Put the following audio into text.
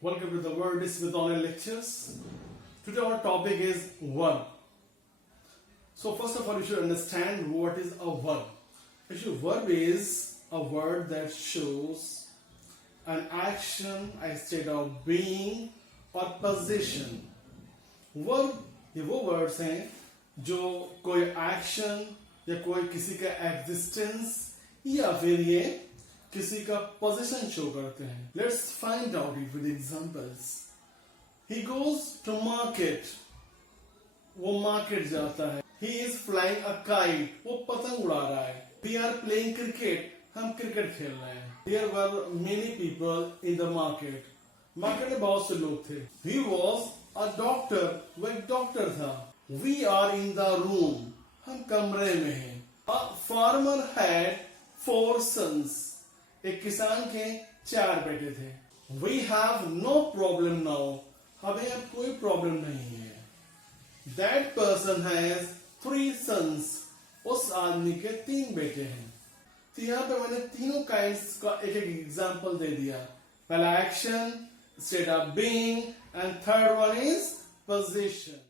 Welcome to the Wordsmith online lectures. Today our topic is verb. So first of all, you should understand what is a verb. Actually, verb is a word that shows an action instead of being or position. Verb ये वो words हैं जो कोई action या कोई किसी का existence या फिर ये किसी का पोजीशन शो करते हैं. Let's find out it with examples. He goes to market. वो मार्केट जाता है. He is flying a kite. वो पतंग उड़ा रहा है. We are playing cricket. हम क्रिकेट खेल रहे हैं. There were many people in the market. Market में बहुत से लोग थे. He was a doctor. वो एक डॉक्टर था. We are in the room. हम कमरे में हैं. A farmer had 4 sons. एक किसान के 4 बेटे थे. We have no problem now. हमें अब कोई प्रॉब्लम नहीं है. That person has 3 sons. उस आदमी के 3 बेटे हैं. तो यहाँ पे मैंने तीनों काइंड्स का एक एक एग्जाम्पल दे दिया. पहला action, state of being, and third one is position.